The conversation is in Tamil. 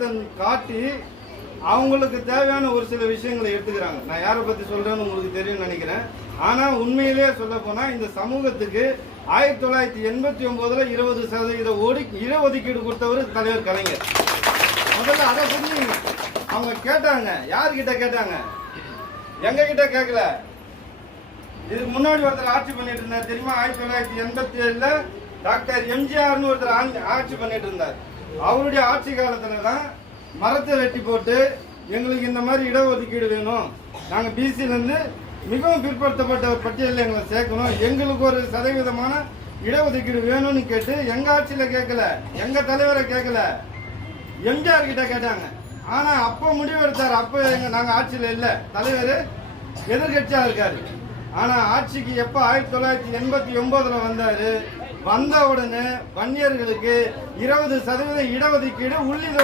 ஆர்வத்தை காட்டி அவங்களுக்கு தேவையான ஒரு சில விஷயங்களை எடுத்துக்கிறாங்க. நான் யாரை பற்றி சொல்கிறேன்னு உங்களுக்கு தெரியும்னு நினைக்கிறேன். ஆனால் உண்மையிலேயே சொல்ல போனால் இந்த சமூகத்துக்கு 1989 20% இடஒதுக்கீடு கொடுத்தவர் தலைவர் கலைஞர். முதல்ல அதை புரிஞ்சுங்க. அவங்க கேட்டாங்க, யார்கிட்ட கேட்டாங்க? எங்ககிட்ட கேட்கல. இதுக்கு முன்னாடி ஒருத்தர் ஆட்சி பண்ணிட்டு இருந்தார் தெரியுமா? 1987 டாக்டர் எம்ஜிஆர்னு ஒருத்தர் ஆட்சி பண்ணிட்டு இருந்தார். அவருடைய ஆட்சி காலத்துல தான் மரத்தை வெட்டி போட்டு எங்களுக்கு இந்த மாதிரி இடஒதுக்கீடு வேணும், நாங்கள் பிசியிலேருந்து மிகவும் பிற்படுத்தப்பட்ட ஒரு பட்டியலில் எங்களை சேர்க்கணும், எங்களுக்கு ஒரு சதவீதமான இடஒதுக்கீடு வேணும்னு கேட்டு எங்கள் ஆட்சியில் கேட்கல, எங்கள் தலைவரை கேட்கல, எம்ஜிஆர் கிட்ட கேட்டாங்க. ஆனால் அப்போ முடிவெடுத்தார். அப்போ நாங்கள் ஆட்சியில் இல்லை, தலைவர் எதிர்கட்சியாக இருக்காரு. ஆனால் ஆட்சிக்கு எப்போ 1989 வந்தார். வந்த உடனே வன்னியர்களுக்கு 20% இடஒதுக்கீடு உள்ளித